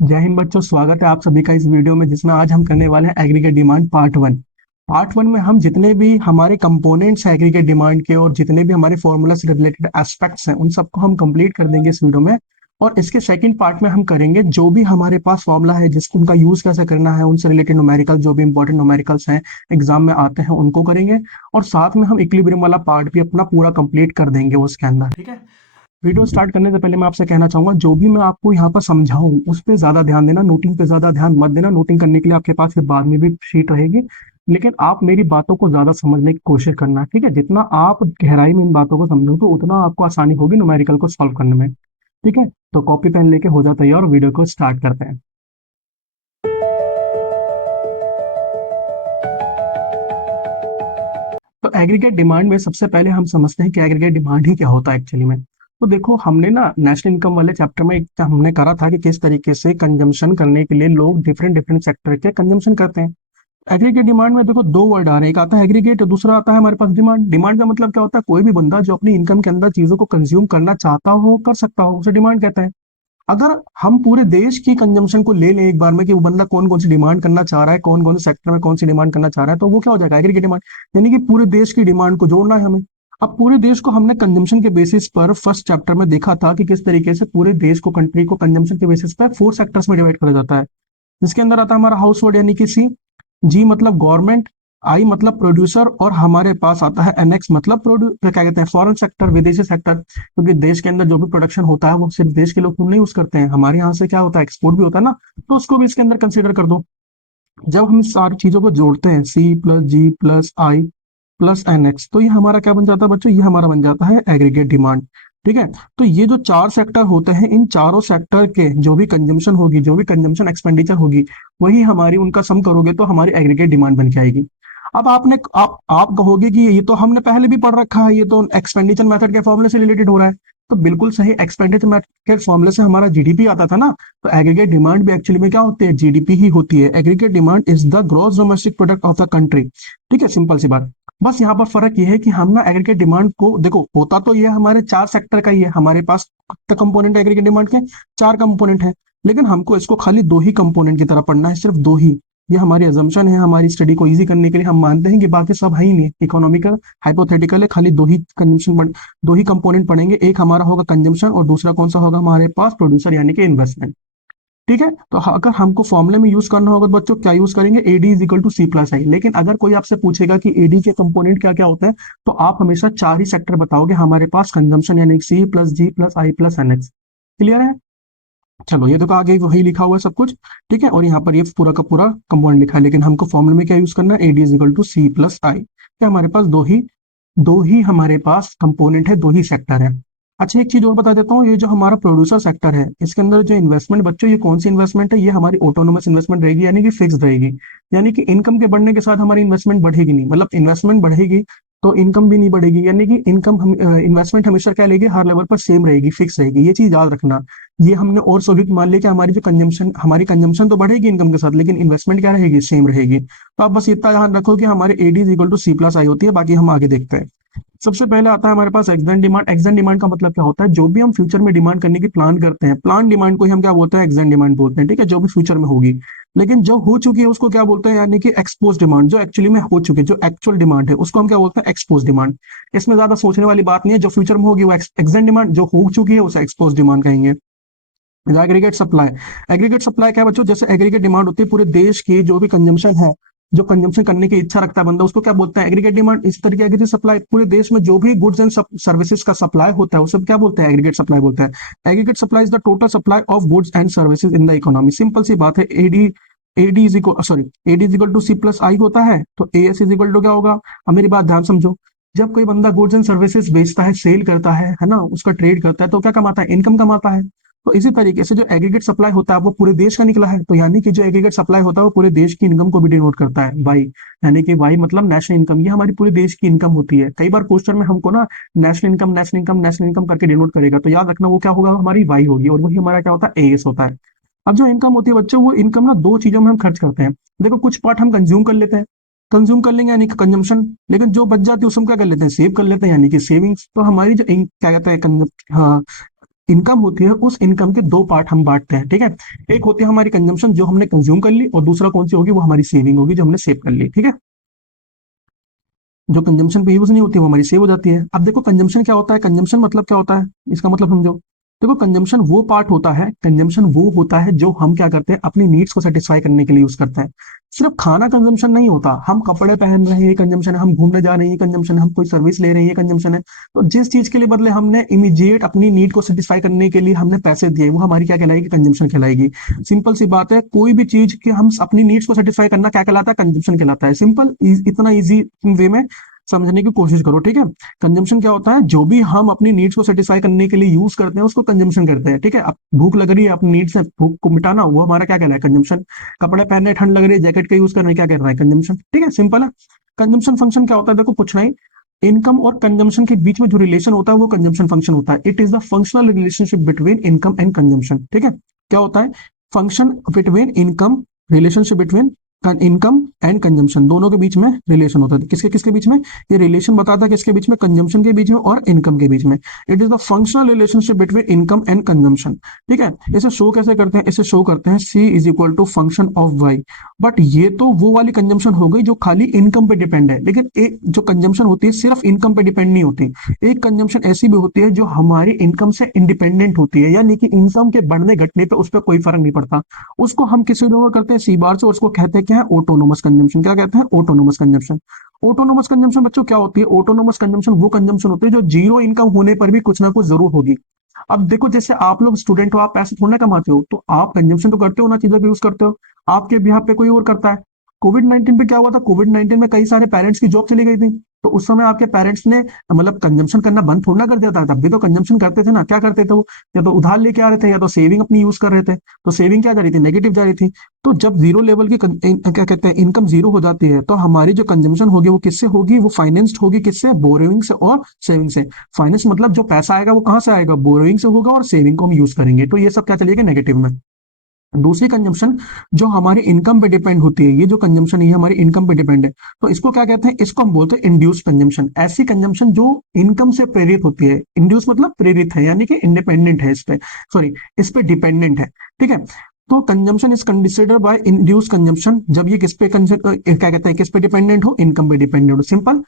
जय हिंद बच्चों, स्वागत है आप सभी का इस वीडियो में जिसमें आज हम करने वाले हैं एग्रीगेट डिमांड पार्ट वन में हम जितने भी हमारे कंपोनेंट्स हैं एग्रीगेट डिमांड के और जितने भी हमारे फॉर्मूला से रिलेटेड एस्पेक्ट्स हैं उन सबको हम कंप्लीट कर देंगे इस वीडियो में। और इसके सेकंड पार्ट में हम करेंगे जो भी हमारे पास फॉर्मूला है जिसको उनका यूज कैसे करना है, उनसे रिलेटेड न्यूमेरिकल जो भी इंपॉर्टेंट न्यूमेरिकल्स हैं एग्जाम में आते हैं उनको करेंगे। और साथ में हम इक्विलिब्रियम वाला पार्ट भी अपना पूरा कंप्लीट कर देंगे उसके अंदर, ठीक है। वीडियो स्टार्ट करने से पहले मैं आपसे कहना चाहूंगा जो भी मैं आपको यहाँ पर समझाऊं उस पर ज्यादा ध्यान देना, नोटिंग पे ज्यादा ध्यान मत देना। नोटिंग करने के लिए आपके पास फिर बाद में भी शीट रहेगी, लेकिन आप मेरी बातों को ज्यादा समझने की कोशिश करना, ठीक है। जितना आप गहराई में इन बातों को समझो तो उतना आपको आसानी होगी न्यूमेरिकल को सॉल्व करने में, ठीक है। तो कॉपी पेन लेके हो जाओ तैयार और वीडियो को स्टार्ट करते हैं। तो एग्रीगेट डिमांड में सबसे पहले हम समझते हैं कि एग्रीगेट डिमांड ही क्या होता है एक्चुअली में। तो देखो, हमने ना नेशनल इनकम वाले चैप्टर में एक हमने करा था कि किस तरीके से कंजम्पशन करने के लिए लोग डिफरेंट डिफरेंट सेक्टर के कंजम्पशन करते हैं। एग्रीगेट डिमांड में देखो दो वर्ड आ रहे हैं, एक आता है एग्रीगेट और दूसरा आता है हमारे पास डिमांड। डिमांड का मतलब क्या होता है? कोई भी बंदा जो अपनी इनकम के अंदर चीजों को कंज्यूम करना चाहता हो, कर सकता हो, उसे डिमांड कहते हैं। अगर हम पूरे देश की कंजम्पशन को ले लें एक बार में कि वो बंदा कौन कौन सी डिमांड करना चाह रहा है, कौन कौन से सेक्टर में कौन सी डिमांड करना चाह रहा है, तो वो क्या हो जाएगा? Aggregate demand. यानी कि पूरे देश की डिमांड को जोड़ना है हमें। अब पूरे देश को हमने कंजम्पशन के बेसिस पर फर्स्ट चैप्टर में देखा था कि किस तरीके से पूरे देश को, कंट्री को कंजम्पशन के बेसिस पर 4 सेक्टर्स में डिवाइड करा जाता है। जिसके अंदर आता है हमारा हाउस होल्ड यानी कि सी, जी मतलब गवर्नमेंट, आई मतलब प्रोड्यूसर, और हमारे पास आता है एनएक्स मतलब क्या कहते हैं, फॉरेन सेक्टर, विदेशी सेक्टर। क्योंकि देश के अंदर जो भी प्रोडक्शन होता है वो सिर्फ देश के लोग तो नहीं यूज करते हैं, हमारे यहाँ से क्या होता है, एक्सपोर्ट भी होता है ना। तो उसको भी इसके अंदर कंसिडर कर दो। जब हम इस सारी चीजों को जोड़ते हैं, सी प्लस जी प्लस आई प्लस एन एक्स, तो ये हमारा क्या बन जाता है बच्चों? ये हमारा बन जाता है एग्रीगेट डिमांड, ठीक है। तो ये जो 4 सेक्टर होते हैं, इन चारों सेक्टर के जो भी कंजम्पशन होगी, जो भी कंजम्पशन एक्सपेंडिचर होगी, वही हमारी, उनका सम करोगे तो हमारी एग्रीगेट डिमांड बन के आएगी। अब आप कहोगे कि ये तो हमने पहले भी पढ़ रखा है, ये तो एक्सपेंडिचर मेथड के फॉर्मूले से रिलेटेड हो रहा है। तो बिल्कुल सही, एक्सपेंडिचर मेथड के फॉर्मूले से हमारा जीडीपी आता था ना। तो एग्रीगेट डिमांड भी एक्चुअली में क्या होती है? जीडीपी ही होती है। Aggregate demand is the gross domestic product of the country, ठीक है, सिंपल सी बात। बस यहाँ पर फर्क ये है कि हम ना एग्रीगेट डिमांड को देखो, होता तो ये हमारे 4 सेक्टर का ही है। हमारे पास कितने कंपोनेंट है एग्रीगेट डिमांड के? 4 कंपोनेंट है। लेकिन हमको इसको खाली 2 ही कंपोनेंट की तरह पढ़ना है, सिर्फ 2 ही। ये हमारी अजम्पशन है, हमारी स्टडी को इजी करने के लिए हम मानते हैं कि बाकी सब है ही नहीं, इकोनॉमिकल हाइपोथेटिकल है। खाली 2 ही कंजम्पशन, 2 ही कंपोनेंट पढ़ेंगे। एक हमारा होगा कंजम्पशन और दूसरा कौन सा होगा हमारे पास? प्रोड्यूसर यानी कि इन्वेस्टमेंट, ठीक है। तो अगर हमको फॉर्मूले में यूज करना होगा तो बच्चों क्या यूज करेंगे? AD is equal to C plus I. लेकिन अगर कोई आपसे पूछेगा कि एडी के कंपोनेंट क्या क्या होते हैं, तो आप हमेशा 4 ही सेक्टर बताओगे हमारे पास कंजम्पशन यानी सी प्लस जी प्लस आई प्लस एन एक्स। क्लियर है? चलो, ये देखो आगे वही लिखा हुआ है सब कुछ, ठीक है। और यहाँ पर ये पूरा का पूरा कंपोनेंट लिखा है, लेकिन हमको फॉर्मूले में क्या यूज करना है? AD is equal to C plus I. क्या हमारे पास दो ही हमारे पास कंपोनेंट है, 2 ही सेक्टर है। अच्छा, एक चीज और बता देता हूँ, ये जो हमारा प्रोड्यूसर सेक्टर है इसके अंदर जो इन्वेस्टमेंट बच्चों, ये कौन सी इन्वेस्टमेंट है? ये हमारी ऑटोनोमस इन्वेस्टमेंट रहेगी, यानी कि फिक्स रहेगी। यानी कि इनकम के बढ़ने के साथ हमारी इन्वेस्टमेंट बढ़ेगी नहीं, मतलब इन्वेस्टमेंट बढ़ेगी तो इनकम भी नहीं बढ़ेगी। यानी कि इनकम हम इन्वेस्टमेंट हमेशा क्या लेगी? हर लेवल पर सेम रहेगी, फिक्स रहेगी। ये चीज याद रखना। ये हमने और सॉलिड मान लिया कि हमारी कंजम्पशन तो बढ़ेगी इनकम के साथ, लेकिन इन्वेस्टमेंट क्या रहेगी? सेम रहेगी। तो आप बस इतना ध्यान रखो कि हमारे AD is equal to C plus I होती है। बाकी हम आगे देखते हैं। सबसे पहले आता है हमारे पास एक्सजेंट डिमांड। एक्सजेंट डिमांड का मतलब क्या होता है? जो भी हम फ्यूचर में डिमांड करने की प्लान करते हैं, प्लान डिमांड को ही हम क्या बोलते हैं? एक्सजेंट डिमांड बोलते हैं, ठीक है। जो भी फ्यूचर में होगी, लेकिन जो हो चुकी है उसको क्या बोलते हैं? यानी कि एक्सपोज डिमांड। जो एक्चुअली में हो चुकी है, जो एक्चुअल डिमांड है, उसको हम क्या बोलते हैं? Expose demand. इसमें ज्यादा सोचने वाली बात नहीं है। जो फ्यूचर में होगी वो एक्सजेंट डिमांड, जो हो चुकी है उसे एक्सपोज डिमांड कहेंगे। Aggregate supply. एग्रीगेट सप्लाई क्या है बच्चों? जैसे एग्रीगेट डिमांड होती है पूरे देश की, जो भी कंजम्पशन है, जो कंजम्पशन करने की इच्छा रखता है बंदा, उसको क्या बोलते हैं? Aggregate demand. इस तरीके की सप्लाई, पूरे देश में जो भी गुड्स एंड सर्विसेज का सप्लाई होता है, उसे क्या बोलते हैं? एग्रीगेट सप्लाई बोलते हैं। Aggregate supply is the total supply of goods and services in the economy. Simple सी बात है। AD is equal sorry AD is equal to C plus I होता है, तो A S is equal to क्या होगा? अब मेरी बात ध्यान समझो। जब कोई बंदा गुड्स एंड सर्विसेज बेचता है, सेल करता है ना, उसका ट्रेड करता है, तो क्या कमाता है? इनकम कमाता है। तो इसी तरीके से जो एग्रीगेट सप्लाई होता है वो पूरे देश का निकला है, तो यानी कि जो एग्रीगेट सप्लाई होता है वो पूरे देश की इनकम को भी डिनोट करता है, वाई। यानी कि वाई मतलब नेशनल इनकम। ये हमारी पूरे देश की इनकम होती है। कई बार क्वेश्चन में हमको ना national income national income national income करके डिनोट करेगा, तो याद रखना वो क्या होगा? हमारी वाई होगी, और वही हमारा क्या होता है? एएस होता है। अब जो इनकम होती है बच्चों, वो इनकम ना 2 चीजों में हम खर्च करते हैं। देखो, कुछ पार्ट हम कंज्यूम कर लेते हैं, कंज्यूम कर लेंगे यानी कि कंजम्पशन। लेकिन जो बच जाती है उसमें क्या कर लेते हैं? सेव कर लेते हैं, यानी कि सेविंग्स। तो हमारी जो क्या कहते हैं, हाँ, इनकम होती है, उस इनकम के दो पार्ट हम बांटते हैं, ठीक है। एक होती है हमारी कंजम्पशन जो हमने कंज्यूम कर ली, और दूसरा कौन सी होगी, वो हमारी सेविंग होगी जो हमने सेव कर ली, ठीक है। जो कंजम्पशन पे यूज नहीं होती वो हमारी सेव हो जाती है। अब देखो कंजम्पशन क्या होता है, कंजम्पशन मतलब क्या होता है, इसका मतलब समझो। देखो कंजम्पशन वो पार्ट होता है, कंजम्पशन वो होता है जो हम क्या करते हैं, अपनी नीड्स को सेटिस्फाई करने के लिए यूज करते हैं। सिर्फ खाना कंजम्पशन नहीं होता, हम कपड़े पहन रहे हैं ये कंजम्पशन है, हम घूमने जा रहे हैं ये कंजम्पशन है, हम कोई सर्विस ले रहे हैं ये कंजम्पशन है। तो जिस चीज के लिए बदले हमने इमीडिएट अपनी नीड को सेटिस्फाई करने के लिए हमने पैसे दिए, वो हमारी क्या कहलाएगी, कंजम्पशन कहलाएगी। सिंपल सी बात है, कोई भी चीज की हम अपनी नीड्स को सेटिस्फाई करना क्या कहलाता है, कंजम्पशन कहलाता है। सिंपल, इतना इजी वे में समझने की कोशिश करो, ठीक है। कंजम्पशन क्या होता है, जो भी हम अपनी नीड्स को सेटिस्फाई करने के लिए यूज करते हैं उसको कंजम्पशन करते हैं, ठीक है। अब भूख लग रही है, अपनी नीड्स है, भूख को मिटाना, वो हमारा क्या कहलाए, कंजम्पशन। कपड़े पहनने, ठंड लग रही है, जैकेट का यूज करना, क्या कर रहा है, कंजम्पशन, ठीक है। सिंपल है। कंजम्पशन फंक्शन क्या होता है, देखो कुछ नहीं, इनकम और कंजम्पशन के बीच में जो रिलेशन होता है वो कंजम्पशन फंक्शन होता है। It is the functional relationship between income and consumption, ठीक है। क्या होता है, function between income, relationship between income and consumption, दोनों के बीच में रिलेशन होता है। किसके किसके बीच में, ये रिलेशन बताता है किसके बीच में, कंजम्पशन के बीच में और इनकम के बीच में। It is the functional relationship between income and consumption, ठीक है। इसे शो कैसे करते हैं, इसे शो करते हैं C is equal to function of Y. But ये तो वो वाली कंजम्पशन हो गई जो खाली इनकम पे डिपेंड है, लेकिन एक जो कंजम्पशन होती है सिर्फ इनकम पे डिपेंड नहीं होती। एक कंजम्पशन ऐसी भी होती है जो हमारी इनकम से इंडिपेंडेंट होती है, यानी कि इनकम के बढ़ने घटने पे उस पर कोई फर्क नहीं पड़ता। उसको हम किसी द्वारा करते हैं, सी बार से, उसको कहते हैं क्या है, ऑटोनोमस कंजम्पशन। क्या कहते हैं, ऑटोनोमस कंजम्पशन। ऑटोनोमस कंजम्पशन बच्चों क्या होती है, ऑटोनोमस कंजम्पशन वो कंजम्पशन होती है जो जीरो इनकम होने पर भी कुछ ना कुछ जरूर होगी। अब देखो जैसे आप लोग स्टूडेंट हो, आप पैसे थोड़ा ना कमाते हो, तो आप कंजम्पशन तो करते हो ना, चीजों का यूज करते हो। आपके बिहाफ पे कोई और करता है। कोविड 19 पे क्या हुआ था, कोविड 19 में कई सारे पेरेंट्स की जॉब चली गई थी। तो उस समय आपके पेरेंट्स ने मतलब कंजम्पशन करना बंद थोड़ा ना कर दिया था, तब भी तो कंजम्पशन करते थे ना। क्या करते थे वो, या तो उधार लेके आ रहे थे या तो सेविंग अपनी यूज कर रहे थे। तो सेविंग क्या जा रही थी, नेगेटिव जा रही थी। तो जब जीरो लेवल की क्या कहते हैं, इनकम जीरो हो जाती है, तो हमारी जो कंजम्पशन होगी वो किससे होगी, वो फाइनेंस्ड होगी, किससे, बोरोइंग से और सेविंग से। फाइनेंस मतलब जो पैसा आएगा वो कहां से आएगा, बोरोइंग से होगा, और सेविंग को हम यूज करेंगे, तो ये सब क्या चलेगा, नेगेटिव में। दूसरी कंजम्पशन जो हमारी इनकम पे डिपेंड होती है, ये जो कंजम्पशन है हमारी इनकम पे डिपेंड है, तो इसको क्या कहते हैं, इसको हम बोलते हैं इंड्यूस कंजम्पशन। ऐसी कंजम्पशन जो इनकम से प्रेरित होती है, इंड्यूस मतलब प्रेरित है, यानी कि इंडिपेंडेंट है इस पे, सॉरी इस पे डिपेंडेंट है, ठीक है। तो consumption is consider by induce consumption जब ये किस पे क्या कहते हैं, किस पे डिपेंडेंट हो, इनकम पे डिपेंडेंट हो। सिंपल।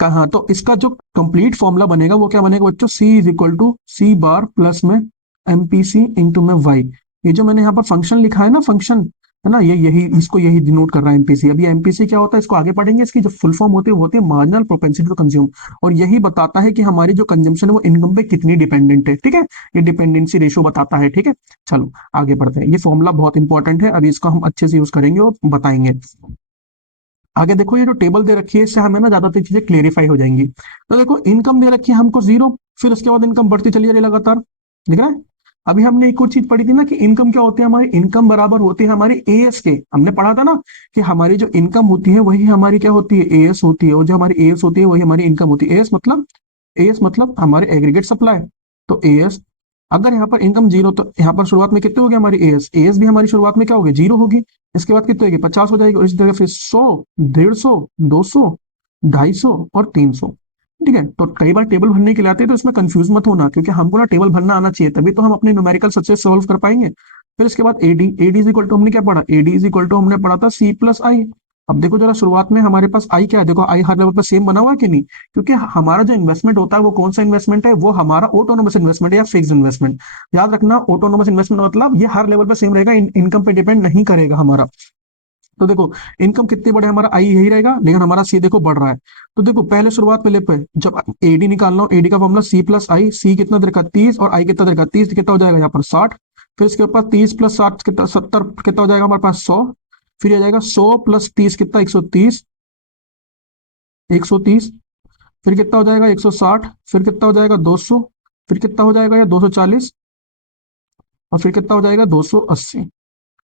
कहा तो इसका जो कंप्लीट फॉर्मूला बनेगा वो क्या बनेगा बच्चों, C is equal to C bar plus में एमपीसी इंटू में वाई। ये जो मैंने यहाँ पर फंक्शन लिखा है ना, फंक्शन है ना, ये यही इसको यही डिनोट कर रहा है एमपीसी। अभी एमपीसी क्या होता है इसको आगे पढ़ेंगे, इसकी जो फुल फॉर्म होती है वो होती है मार्जिनल प्रोपेंसिटी टू कंज्यूम। और यही बताता है कि हमारी जो कंजम्पशन है वो इनकम पे कितनी डिपेंडेंट है, ठीक है। ये डिपेंडेंसी रेशो बताता है, ठीक है। चलो आगे बढ़ते हैं, ये फॉर्मूला बहुत इंपॉर्टेंट है, अभी इसको हम अच्छे से यूज करेंगे और बताएंगे। आगे देखो ये जो टेबल दे रखी है इससे हमें ना ज्यादातर चीजें क्लेरिफाई हो जाएंगी। तो देखो इनकम दे रखी है हमको जीरो, फिर उसके बाद इनकम बढ़ती चली जा रही है लगातार, दिख रहा है। अभी हमने एक और चीज पढ़ी थी ना कि इनकम क्या होती है, हमारी इनकम बराबर होती है हमारी एएस के। हमने पढ़ा था ना कि हमारी जो इनकम होती है वही हमारी क्या होती है, एएस होती है, और जो हमारी एएस होती है वही हमारी इनकम होती है। एएस मतलब हमारे एग्रीगेट सप्लाई। तो एएस, अगर यहाँ पर इनकम जीरो, तो यहाँ पर शुरुआत में कितने हो गए हमारी एएस, एएस भी हमारी शुरुआत में क्या होगी, जीरो होगी। इसके बाद कितने होगी, 50 हो जाएगी, और इस जगह फिर 100, 150, 200, 250 और 300, ठीक है। तो कई बार टेबल भरने के लिए आते हैं तो इसमें कंफ्यूज मत होना, क्योंकि हमको ना टेबल भरना आना चाहिए, तभी तो हम अपने न्यूमेरिकल सक्सेस सॉल्व कर पाएंगे। फिर इसके बाद AD, AD is equal to हमने क्या पढ़ा, एडी इज इक्वल टू हमने पढ़ा था सी प्लस आई। अब देखो जरा शुरुआत में हमारे पास आई क्या है, देखो आई हर लेवल पर सेम बना हुआ है कि नहीं, क्योंकि हमारा जो इन्वेस्टमेंट होता है वो कौन सा इन्वेस्टमेंट है, वो हमारा ऑटोनोमस इन्वेस्टमेंट या फिक्स इन्वेस्टमेंट। याद रखना ऑटोनोमस इन्वेस्टमेंट मतलब ये हर लेवल पर सेम रहेगा, इनकम पे डिपेंड नहीं करेगा हमारा। तो देखो इनकम कितनी बढ़े, हमारा आई यही रहेगा, लेकिन हमारा सी देखो बढ़ रहा है। तो देखो पहले शुरुआत पहले पे जब एडी निकालना हो, एडी का फॉर्मूला सी प्लस आई, सी कितना दे रखा 30 और आई कितना दे रखा 30, कितना हो जाएगा यहाँ पर 60। फिर इसके ऊपर 30 + 60 कितना 70, कितना हो जाएगा हमारे पास 100। फिर आ जाएगा 100 + 30 कितना 130, 130। फिर कितना हो जाएगा 160, फिर कितना हो जाएगा 200, फिर कितना हो जाएगा या 240, और फिर कितना हो जाएगा 280,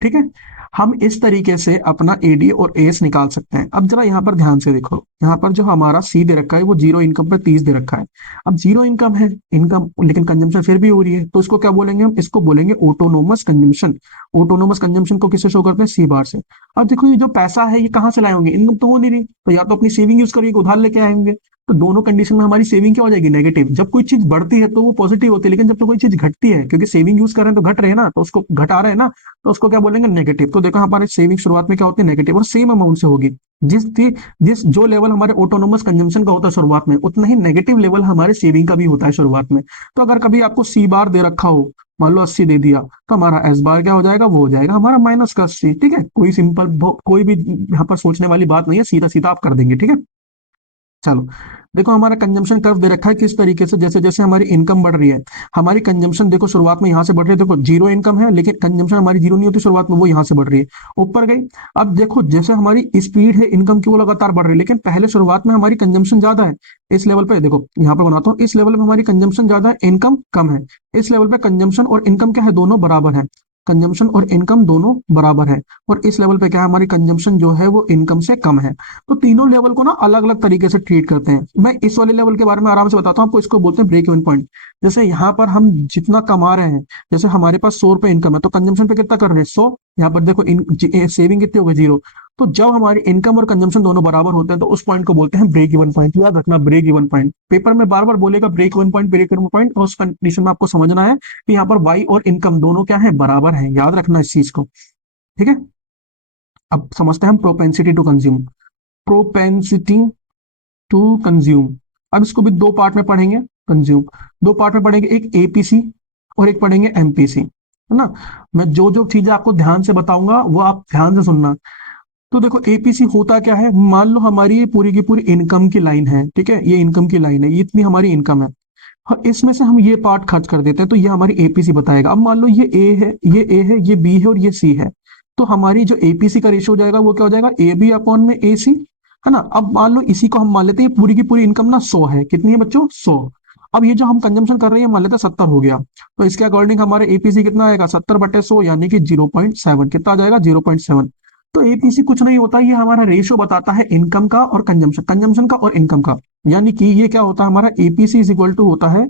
ठीक है। हम इस तरीके से अपना एडी और एस निकाल सकते हैं। अब जरा यहाँ पर ध्यान से देखो, यहाँ पर जो हमारा सी दे रखा है वो जीरो इनकम पर 30 दे रखा है। अब जीरो इनकम है, इनकम लेकिन कंजम्पशन फिर भी हो रही है, तो इसको क्या बोलेंगे हम, इसको बोलेंगे ऑटोनोमस कंजम्पशन। ऑटोनोमस कंजम्पशन को किससे शो करते हैं, सी बार से। अब देखो ये जो पैसा है ये कहाँ से लाए होंगे, इनकम तो हो नहीं रही, तो या तो अपनी सेविंग यूज करिए, उधार लेके आएंगे। तो दोनों कंडीशन में हमारी सेविंग क्या हो जाएगी, नेगेटिव। जब कोई चीज बढ़ती है तो वो पॉजिटिव होती है, लेकिन जब तो कोई चीज घटती है, क्योंकि सेविंग यूज कर रहे हैं तो घट रहे हैं ना, तो उसको घटा रहे हैं ना, तो उसको क्या बोलेंगे, नेगेटिव। तो देखो हमारी सेविंग शुरुआत में क्या होती है, नेगेटिव, और सेम अमाउंट से होगी। जिस थी जिस जो लेवल हमारे ऑटोनोमस कंजम्पशन का होता है शुरुआत में, उतना ही नेगेटिव लेवल हमारे सेविंग का भी होता है शुरुआत में। तो अगर कभी आपको सी बार दे रखा हो, मान लो 80 दे दिया, तो हमारा एस बार क्या हो जाएगा, वो हो जाएगा हमारा माइनस का 80। ठीक है, कोई सिंपल, कोई भी यहाँ पर सोचने वाली बात नहीं है, सीधा सीधा आप कर देंगे। ठीक है, चलो देखो हमारा कंजम्पशन कर्व दे रखा है किस तरीके से, जैसे जैसे हमारी इनकम बढ़ रही है, हमारी कंजम्पशन देखो शुरुआत में यहाँ से बढ़ रही है, देखो जीरो इनकम है लेकिन कंजम्पशन हमारी जीरो नहीं होती शुरुआत में, वो यहाँ से बढ़ रही है, ऊपर गई। अब देखो जैसे हमारी स्पीड है इनकम की, वो लगातार बढ़ रही है, लेकिन पहले शुरुआत में हमारी कंजम्पशन ज्यादा है। इस लेवल पे देखो, यहाँ पे बनाता हूँ, इस लेवल पे हमारी कंजम्पशन ज्यादा है, इनकम कम है। इस लेवल पे कंजम्पशन और इनकम क्या है, दोनों बराबर है। कंजम्पशन और इनकम दोनों बराबर है। और इस लेवल पे क्या है, हमारी कंजम्पशन जो है वो इनकम से कम है। तो तीनों लेवल को ना अलग अलग तरीके से ट्रीट करते हैं। मैं इस वाले लेवल के बारे में आराम से बताता हूँ आपको, इसको बोलते हैं ब्रेक इवन पॉइंट। जैसे यहाँ पर हम जितना कमा रहे हैं, जैसे हमारे पास 100 रुपए इनकम है, तो कंजम्पशन पे कितना कर रहे हैं, 100। यहाँ पर देखो सेविंग कितनी हो गई, जीरो। तो जब हमारी इनकम और कंजम्पशन दोनों बराबर होते हैं, तो उस पॉइंट को बोलते हैं ब्रेक इवन पॉइंट। याद रखना, ब्रेक इवन पॉइंट पेपर में बार बार बोलेगा, break even point, break even point, और उस कंडीशन में आपको समझना है कि यहाँ पर वाई और इनकम दोनों क्या है, बराबर है। याद रखना इस चीज को। ठीक है, अब समझते हैं हम propensity to consume. Propensity to consume, अब इसको भी दो पार्ट में पढ़ेंगे। कंज्यूम दो पार्ट में पढ़ेंगे, एक एपीसी और एक पढ़ेंगे एमपीसी, है ना। मैं जो जो चीजें आपको ध्यान से बताऊंगा वो आप ध्यान से सुनना। तो देखो एपीसी होता क्या है, मान लो हमारी ये पूरी की पूरी इनकम की लाइन है। ठीक है, ये इनकम की लाइन है, ये इतनी हमारी इनकम है। हाँ, इसमें से हम ये पार्ट खर्च कर देते हैं, तो ये हमारी एपीसी बताएगा। अब मान लो ये ए है, ये बी है और ये सी है, तो हमारी जो एपीसी का रेशियो हो जाएगा वो क्या हो जाएगा, ए बी अपॉन में ए सी, है ना। अब मान लो इसी को हम मान लेते हैं, ये पूरी की पूरी इनकम ना 100 है, कितनी है बच्चों, 100। अब ये जो हम कंजम्पशन कर रहे हैं मान लेते हैं 70 हो गया, तो इसके अकॉर्डिंग हमारे एपीसी कितना आएगा, 70/100, यानी कि 0.7। कितना आ जाएगा, 0.7। तो एपीसी कुछ नहीं होता, ये हमारा रेशियो बताता है इनकम का और कंजम्पशन का और इनकम का। यानी कि ये क्या होता है, हमारा एपीसी इज इक्वल टू होता है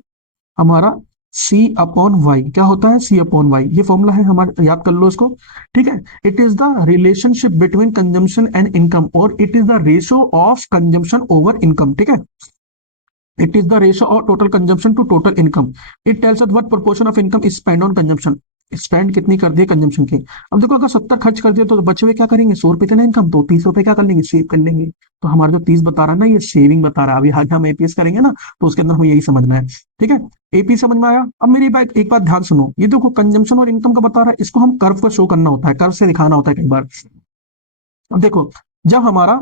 हमारा सी अपॉन वाई। क्या होता है, सी अपॉन वाई, ये फॉर्मूला है हमारा, याद कर लो इसको। ठीक है, it is the relationship between consumption and income, और it is the ratio of consumption over income. ठीक है, it is the ratio of total consumption to total income. It tells us what proportion of income is spend on consumption, spend कितनी कर दी consumption की। अब देखो अगर 70 खर्च कर दिया तो बचे हुए क्या करेंगे, 100 रुपए थे ना इनकम, तो 30 रुपए क्या कर लेंगे, सेव कर लेंगे। तो हमारा जो 30 बता रहा है ना, ये सेविंग बता रहा है। अभी आगे हम एपीएस करेंगे ना, तो उसके अंदर हमें यही समझना है। ठीक है, एपी समझ में आया। अब मेरी बात, एक बात ध्यान सुनो, ये देखो कंजम्पशन और इनकम का बता रहा है, इसको हम कर्व का शो करना होता है, कर्व से दिखाना होता है कई बार। अब देखो जब हमारा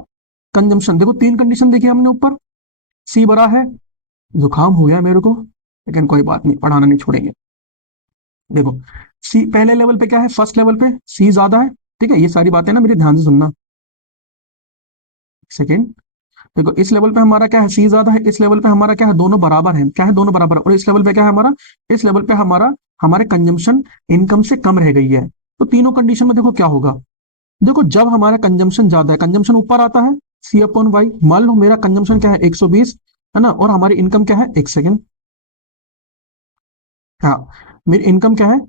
कंजम्पशन, देखो तीन कंडीशन देखी हमने ऊपर, सी बड़ा है, जुकाम हो गया मेरे को, लेकिन कोई बात नहीं, पढ़ाना नहीं छोड़ेंगे। देखो सी पहले लेवल पे क्या है, फर्स्ट लेवल पे सी ज्यादा है। ठीक है, ये सारी बातें ना मेरे ध्यान से सुनना। सेकेंड, देखो इस लेवल पे हमारा क्या है, सी ज्यादा है, इस लेवल पे हमारा क्या है, दोनों बराबर है। क्या है, दोनों बराबर। और इस लेवल पे क्या है हमारा, इस लेवल पे हमारा हमारे कंजम्पशन इनकम से कम रह गई है। तो तीनों कंडीशन में देखो क्या होगा। देखो जब हमारा कंजम्पशन ज्यादा है, कंजम्पशन ऊपर आता है, सी अपॉन वाई। मान लो मेरा कंजम्पशन क्या है, 120, है ना, और हमारी इनकम क्या है, एक सेकेंड, हाँ, मेरी इनकम क्या है,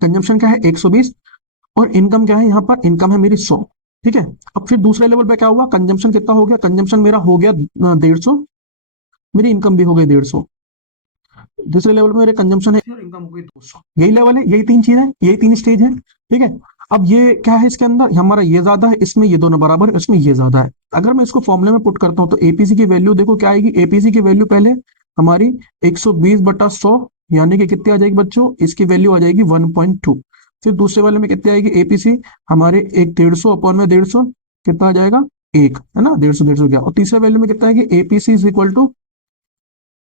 कंजम्पशन क्या है 120, और इनकम क्या है, यहाँ पर इनकम है मेरी 100। ठीक है, अब फिर दूसरे लेवल पे क्या हुआ, कंजम्पशन कितना हो गया, कंजम्पशन मेरा हो गया 150, मेरी इनकम भी हो गई 150। दूसरे लेवल में मेरे कंजम्पशन है और इनकम हो गई 200। यही लेवल है, यही तीन चीज है, यही तीन स्टेज है। ठीक है, अब ये क्या है, इसके अंदर हमारा ये ज्यादा है, इसमें ये दोनों बराबर है, इसमें ये ज्यादा है। अगर मैं इसको फॉर्मूले में पुट करता हूँ, तो एपीसी की वैल्यू देखो क्या आएगी, एपीसी की वैल्यू पहले हमारी 120/100, यानी कि कितनी आ जाएगी बच्चों, इसकी वैल्यू आ जाएगी 1.2। फिर दूसरे वाले में कितनी आएगी एपीसी, हमारे एक 150 अपॉन में 150, कितना आ जाएगा, एक, है ना, 150 150 गया। और तीसरे वैल्यू में कितना आएगी, एपीसी इज इक्वल टू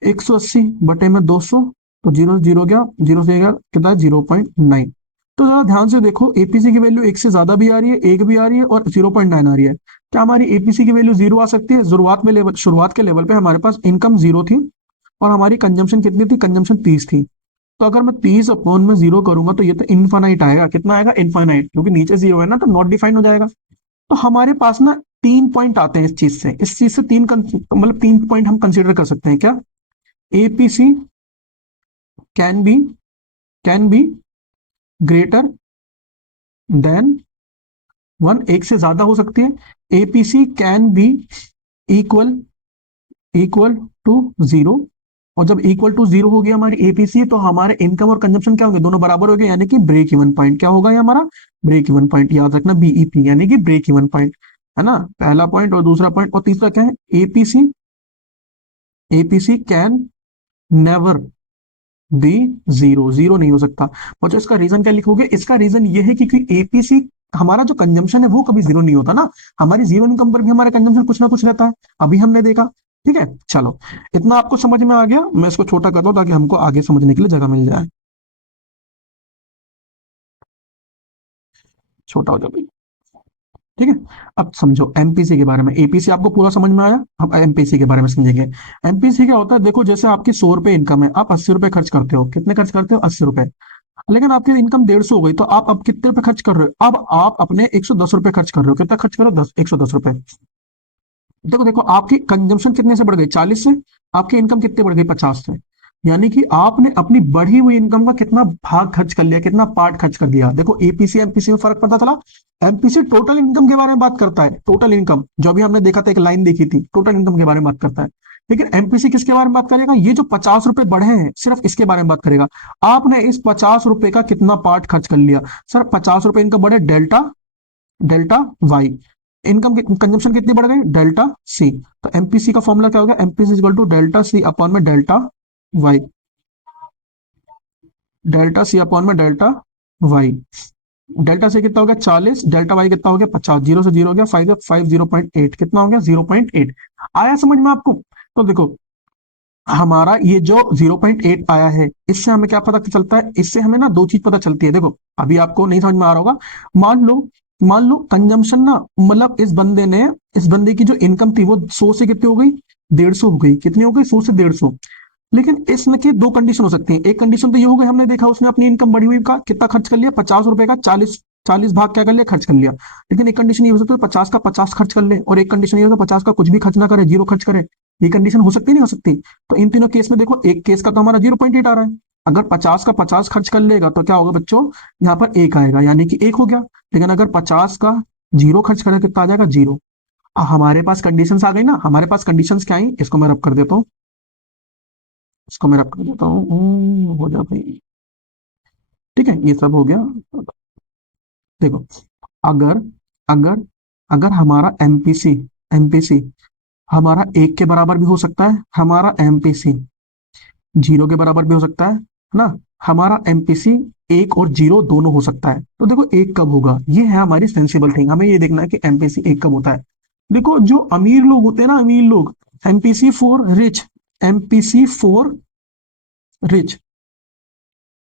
180 बटे में 200, तो जीरो जीरो गया, जीरो से गया कितना, 0.9। तो जरा ध्यान से देखो, एपीसी की वैल्यू एक से ज्यादा भी आ रही है, एक भी आ रही है, और 0.9 आ रही है। क्या हमारी एपीसी की वैल्यू जीरो आ सकती है, शुरुआत के लेवल पे हमारे पास इनकम जीरो थी, और हमारी कंजम्पशन कितनी थी, कंजम्पशन 30 थी। तो अगर मैं 30 अपॉन में जीरो करूंगा, तो ये तो इनफाइनाइट आएगा। कितना आएगा, इनफाइनाइट, क्योंकि नीचे जीरो है ना, तो नॉट डिफाइन हो जाएगा। तो हमारे पास ना तीन पॉइंट आते हैं इस चीज से मतलब तीन पॉइंट हम कंसिडर कर सकते हैं। क्या, APC can be can be greater than 1, एक से ज्यादा हो सकती है, APC can be equal equal to zero, और जब इक्वल टू जीरो हो गया हमारी एपीसी, तो हमारे इनकम और कंजम्पशन क्या होंगे, दोनों बराबर हो गए, यानी कि ब्रेक इवन पॉइंट क्या होगा ये हमारा, ब्रेक इवन पॉइंट, याद रखना बीईपी यानी कि ब्रेक इवन पॉइंट, है ना, पहला पॉइंट और दूसरा पॉइंट। और तीसरा क्या है, APC, APC can never be zero, zero नहीं हो सकता। और जो इसका रीजन क्या लिखोगे, इसका रीजन ये है कि एपीसी, हमारा जो कंजम्पशन है वो कभी जीरो नहीं होता ना, हमारी जीरो इनकम पर भी हमारा कंजम्पशन कुछ ना कुछ रहता है, अभी हमने देखा। ठीक है, चलो, इतना आपको समझ में आ गया, मैं इसको छोटा करता हूं ताकि हमको आगे समझने के लिए जगह मिल जाए। छोटा हो जाए, ठीक है। अब समझो एमपीसी के बारे में, एपीसी आपको पूरा समझ में आया, अब एमपीसी के बारे में समझेंगे। एमपीसी क्या होता है, देखो जैसे आपकी 100 रुपए इनकम है, आप 80 रुपए खर्च करते हो, कितने खर्च करते हो, 80 रुपए, लेकिन आपकी इनकम 150 हो गई, तो आप अब कितने रुपए खर्च कर रहे हो, अब आप अपने 110 रुपए खर्च कर रहे हो, कितना खर्च करो, 110 रुपए। देखो देखो आपकी कंजम्पशन कितने से बढ़ गई, 40 से, आपकी इनकम कितने बढ़ गई, 50 से, यानी कि आपने अपनी बढ़ी हुई इनकम का कितना भाग खर्च कर लिया, कितना पार्ट खर्च कर दिया। देखो एपीसी एमपीसी में फर्क पता चला, एमपीसी टोटल इनकम के बारे में बात करता है, टोटल इनकम, जो भी हमने देखा था एक लाइन देखी थी, टोटल इनकम के बारे में बात करता है। लेकिन एमपीसी किसके बारे में बात करेगा, ये जो 50 रुपए बढ़े हैं सिर्फ इसके बारे में बात करेगा, आपने इस 50 रुपए का कितना पार्ट खर्च कर लिया। सर 50 रुपए इनकम बढ़े, delta, delta Y, income consumption कितनी बढ़ गई, डेल्टा सी। तो एमपीसी का फॉर्मूला क्या होगा, MPC equal to delta C upon में delta Y, delta C upon में डेल्टा वाई। डेल्टा सी कितना हो गया 40, डेल्टा वाई कितना हो गया 50, जीरो से जीरो हो गया, 0.8, कितना हो गया 0.8। आया समझ में आपको। तो देखो हमारा ये जो 0.8 आया है, इससे हमें क्या पता चलता है, इससे हमें ना दो चीज पता चलती है। देखो अभी आपको नहीं समझ में आ रहा होगा, मान लो, मान लो कंजम्पशन ना, मतलब इस बंदे ने, इस बंदे की जो इनकम थी वो 100 से कितनी हो गई, 150 हो गई, कितनी हो गई 100 से 150। लेकिन इसमें की दो कंडीशन हो सकती है, एक कंडीशन तो ये हो गई, हमने देखा उसने अपनी इनकम बढ़ी हुई का कितना खर्च कर लिया, 50 रुपए का 40 भाग क्या कर लिया, खर्च कर लिया। लेकिन एक कंडीशन ये हो सकती है 50 का 50 खर्च कर ले, और एक कंडीशन ये हो 50 का कुछ भी खर्च ना करे, जीरो खर्च करे। ये कंडीशन हो सकती नहीं हो सकती। तो इन तीनों केस में देखो, एक केस का तो हमारा 0.8 आ रहा है, अगर 50 का 50 खर्च कर लेगा तो क्या होगा बच्चों, यहाँ पर एक आएगा, यानी कि एक हो गया। लेकिन अगर 50 का जीरो खर्च करेगा कितना आ जाएगा, जीरो। हमारे पास कंडीशंस आ गई ना, हमारे पास कंडीशंस क्या आई, इसको मैं रब कर देता हूँ, इसको मैं रब कर देता हूँ, हो जा भाई। ठीक है, ये सब हो गया। देखो अगर अगर अगर हमारा एमपीसी, एमपीसी हमारा एक के बराबर भी हो सकता है, हमारा एमपीसी जीरो के बराबर भी हो सकता है ना, हमारा एमपीसी एक और जीरो दोनों हो सकता है। तो देखो एक कब होगा, ये है हमारी सेंसिबल थिंग, हमें ये देखना है कि एमपीसी एक कब होता है। देखो जो अमीर लोग होते हैं ना, अमीर लोग, MPC for rich, MPC for rich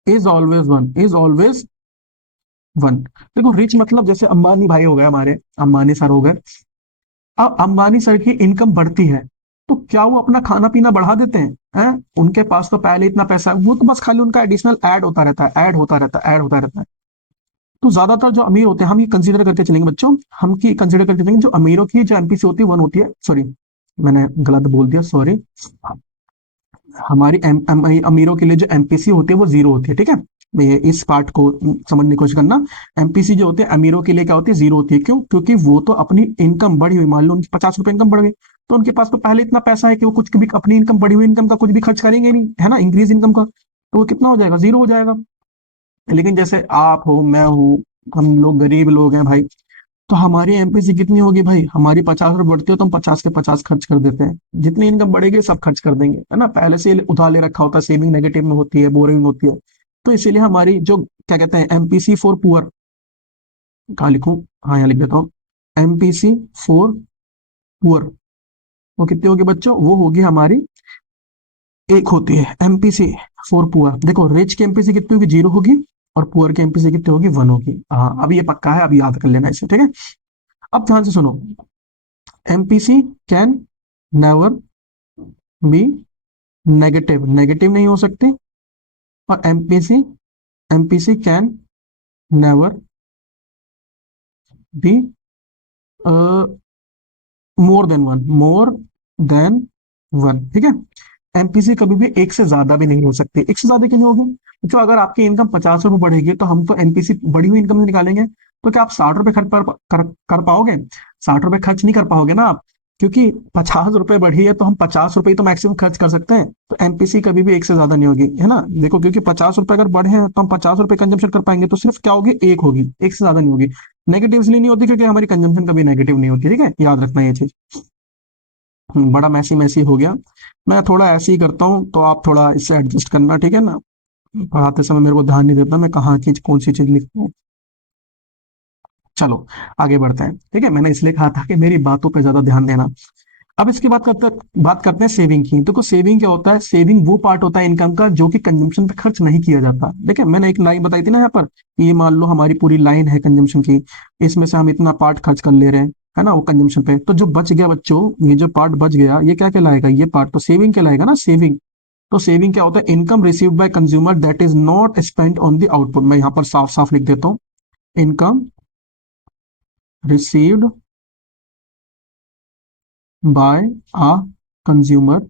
is always one, is always one. देखो रिच मतलब जैसे अंबानी भाई हो गए हमारे, अंबानी सर हो गए, अब अंबानी सर की इनकम बढ़ती है, तो क्या वो अपना खाना पीना बढ़ा देते हैं? उनके पास तो पहले इतना पैसा है, वो तो बस खाली उनका एडिशनल ऐड होता रहता है, ऐड होता रहता है, ऐड होता रहता है। तो ज्यादातर जो अमीर होते हैं, हम ये कंसीडर करके चलेंगे बच्चों, हम की कंसीडर करके चलेंगे, जो अमीरों की जो एमपीसी होती है वन होती है, सॉरी मैंने गलत बोल दिया, सॉरी। हमारी अमीरों के लिए जो एमपीसी होती है वो जीरो होती है, ठीक है। ये इस पार्ट को समझने की कोशिश करना। एमपीसी जो होते हैं अमीरों के लिए क्या होती है, जीरो होती है, क्यों, क्योंकि वो तो अपनी इनकम बढ़ी हुई, मान लो उनकी 50 रुपए इनकम बढ़ गई, तो उनके पास तो पहले इतना पैसा है कि वो कुछ भी अपनी इनकम, बढ़ी हुई इनकम का कुछ भी खर्च करेंगे नहीं, है ना, इंक्रीज इनकम का, तो वो कितना हो जाएगा, जीरो हो जाएगा। लेकिन जैसे आप हो, मैं हूँ, हम लोग गरीब लोग हैं भाई, तो हमारी एमपीसी कितनी होगी भाई, हमारी 50 रुपए बढ़ती है तो हम 50 के 50 खर्च कर देते हैं, जितनी इनकम बढ़ेगी सब खर्च कर देंगे, है ना, पहले से उधार ले रखा होता है, सेविंग नेगेटिव में होती है, बोरिंग होती है। तो इसीलिए हमारी जो क्या कहते हैं, एमपीसी फॉर पुअर, कहाँ लिखूं, हाँ यहाँ लिख देता हूँ, एमपीसी फॉर पुअर, वो कितनी होगी बच्चों, वो होगी हमारी एक होती है एमपीसी फॉर पुअर। देखो रिच की एमपीसी कितनी होगी, जीरो होगी, और पुअर की एमपीसी कितनी होगी, वन होगी। हाँ अब ये पक्का है, अभी याद कर लेना इसे, ठीक है। अब ध्यान से सुनो, MPC can never be negative, negative नहीं हो सकती, और MPC, MPC can never be more than one, more than one, ठीक है। एमपीसी कभी भी एक से ज्यादा भी नहीं हो सकती, एक से ज्यादा क्यों नहीं होगी, क्योंकि अगर आपकी इनकम 50 रुपए बढ़ेगी तो हम तो एमपीसी बढ़ी हुई इनकम से निकालेंगे, तो क्या आप 60 रुपए खर्च कर पाओगे? 60 रुपए खर्च नहीं कर पाओगे ना आप, क्योंकि 50 रुपए बढ़ी है तो हम 50 रुपए ही तो मैक्सिमम खर्च कर सकते हैं। तो एमपीसी कभी भी एक से ज्यादा नहीं होगी, है ना? देखो, क्योंकि 50 रुपए अगर बढ़े हैं तो हम 50 रुपए कंजम्पशन कर पाएंगे, तो सिर्फ क्या होगी, एक होगी, एक से ज्यादा नहीं होगी। नेगेटिव इसलिए नहीं होती क्योंकि हमारी कंजम्पशन कभी नेगेटिव नहीं होती, ठीक है, याद रखना ये चीज। बड़ा मैसी मैसी हो गया। मैं थोड़ा ऐसे ही करता हूँ, तो आप थोड़ा इससे एडजस्ट करना, ठीक है ना? पढ़ाते समय मेरे को ध्यान नहीं देता मैं कहाँ की कौन सी चीज लिखता हूँ। चलो आगे बढ़ते हैं, ठीक है, मैंने इसलिए कहा था कि मेरी बातों पे ज्यादा ध्यान देना। अब इसकी बात करते हैं सेविंग की। देखो, सेविंग क्या होता है? सेविंग वो पार्ट होता है इनकम का जो कि कंजम्पशन पे खर्च नहीं किया जाता। देखिए, मैंने एक लाइन बताई थी ना यहाँ पर, कि ये मान लो हमारी पूरी लाइन है कंजम्पशन की, इसमें से हम इतना पार्ट खर्च कर ले रहे हैं, है ना, वो कंजम्पशन पे। तो जो बच गया बच्चों, ये जो पार्ट बच गया, ये क्या कहलाएगा? ये पार्ट तो सेविंग कहलाएगा ना, सेविंग। तो सेविंग क्या होता है? Income received by consumer that is not spent on the output. मैं यहाँ पर साफ साफ लिख देता हूँ, income received by a consumer